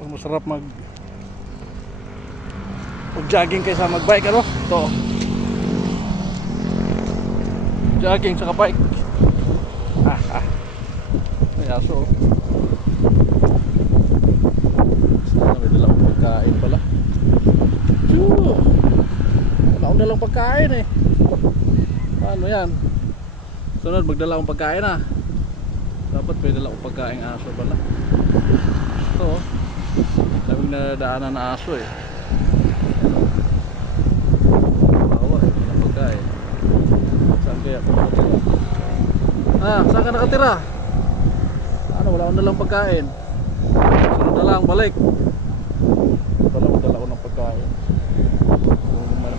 Mas masarap jogging kaysa magbike, ano? Ito. Jogging saka bike. May aso. Sana may dalang pagkain pala. Choo! Wala akong dalang pagkain eh. Paano yan? Sunod magdala akong pagkain ah. Dapat may dala akong pagkain aso pala. Ito oh. Daming nadaanan na aso eh. Bawa eh, walang pagkain. Saan kaya ako nakatira? Saan ka nakatira? Ano, wala akong dalang pagkain. Sunod na lang, balik. Dala ko ng pagkain.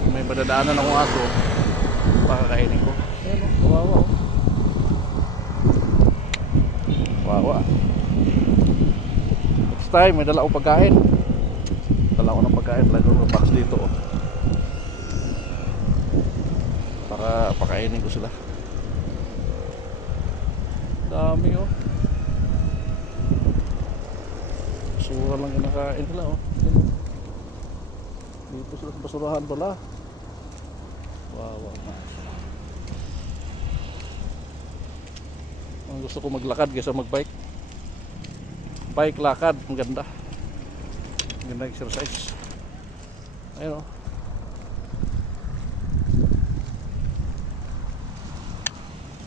Kung may madadaanan akong aso, pakakainin ko. Ayan o, kawawa o. Kawawa. Next time, may dala akong pagkain. Dala ko ng pagkain, lagay ko box dito o. Para pakainin ko sila. Dami o. Basura lang kinakain sila o. Dito sila sa basurahan pala. Wow. Ang gusto ko maglakad kaysa magbike. Bike lakad, ang ganda. Ang ganda exercise. Ayun o.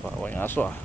Wow, yung aso ah.